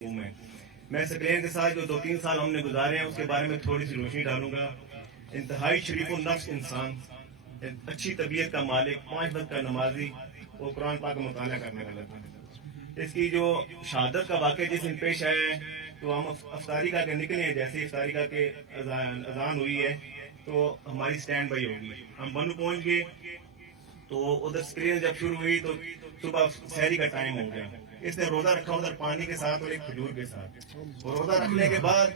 میں اسپین کے ساتھ جو 2-3 سال ہم نے گزارے ہیں اس کے بارے میں تھوڑی سی روشنی ڈالوں گا. انتہائی شریف النفس انسان، اچھی طبیعت کا مالک، 5 وقت کا نمازی اور قرآن پاک کا مطالعہ کرنے والا تھا. اس کی جو شہادت کا واقعہ جس دن پیش آیا ہے تو ہم افطاری کا کے نکلے، جیسے افطاری کا کے اذان ہوئی ہے تو ہماری سٹینڈ بائی ہوگی. ہم بنو پہنچ گئے تو ادھر اسکرین جب شروع ہوئی تو صبح سحری کا ٹائم ہو گیا. اس نے روزہ رکھا ادھر پانی کے ساتھ اور ایک کھجور کے ساتھ. اور روزہ رکھنے کے بعد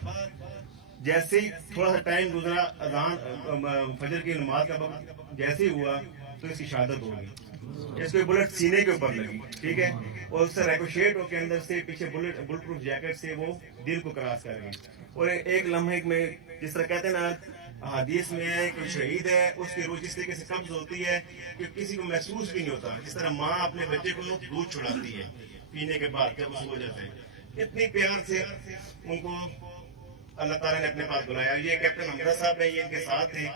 جیسے ہی تھوڑا سا ٹائم گزرا، اذان فجر کی نماز کا وقت جیسے ہی ہوا تو اس کی شہادت ہو گئی. اس کو بلٹ سینے کے اوپر لگی، ٹھیک ہے، اور اس سے ریکوشیٹ ہو کے اندر سے پیچھے بلٹ پروف جیکٹ سے وہ دل کو کراس کر گئی. اور ایک لمحے میں جس طرح کہتے ہیں نا حدیث میں ہے کہ شہید ہے اس کی روح جس طریقے سے قبض ہوتی ہے کہ کسی کو محسوس بھی نہیں ہوتا، جس طرح ماں اپنے بچے کو دودھ چھڑاتی ہے پینے کے بعد جب اس وجہ سے اتنی پیار سے ان کو اللہ تعالیٰ نے اپنے پاس بلایا. یہ کیپٹن حمزہ صاحب ہے، یہ ان کے ساتھ تھے،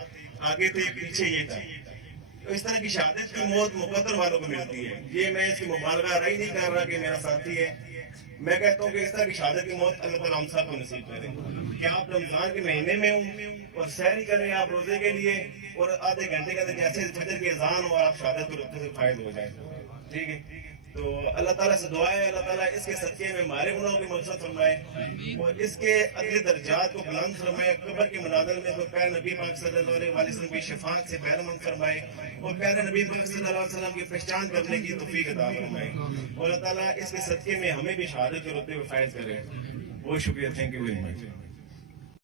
آگے تھے، پیچھے یہ تھا. تو اس طرح کی شہادت کی موت مقدر والوں کو ملتی ہے. یہ میں اس کی مبالغہ رہی نہیں کر رہا کہ میرا ساتھی ہے، میں کہتا ہوں کہ اس طرح کی شہادت کی موت اللہ تعالیٰ ہم سب کو نصیب کرے. کہ آپ رمضان کے مہینے میں ہوں اور سحری کریں آپ روزے کے لیے اور آدھے گھنٹے کے اندر جیسے فجر کی اذان ہو آپ شہادت کے رتبے سے فائد ہو جائیں. ٹھیک ہے، تو اللہ تعالیٰ سے دعا ہے اللہ تعالیٰ اس کے صدقے میں ہمارے گناہوں کی مغفرت فرمائے اور اس کے اگلے درجات کو بلند فرمائے. قبر کے مناظر میں تو پیارے نبی پاک صلی اللہ علیہ وسلم کی شفاعت سے بہرمند فرمائے اور پیارے نبی پاک صلی اللہ علیہ وسلم کی پہچان کرنے کی توفیق عطا فرمائے. اور اللہ تعالیٰ اس کے صدقے میں ہمیں بھی شہادت کے رتبے میں فائز کرے. بہت شکریہ، تھینک یو ویری مچ.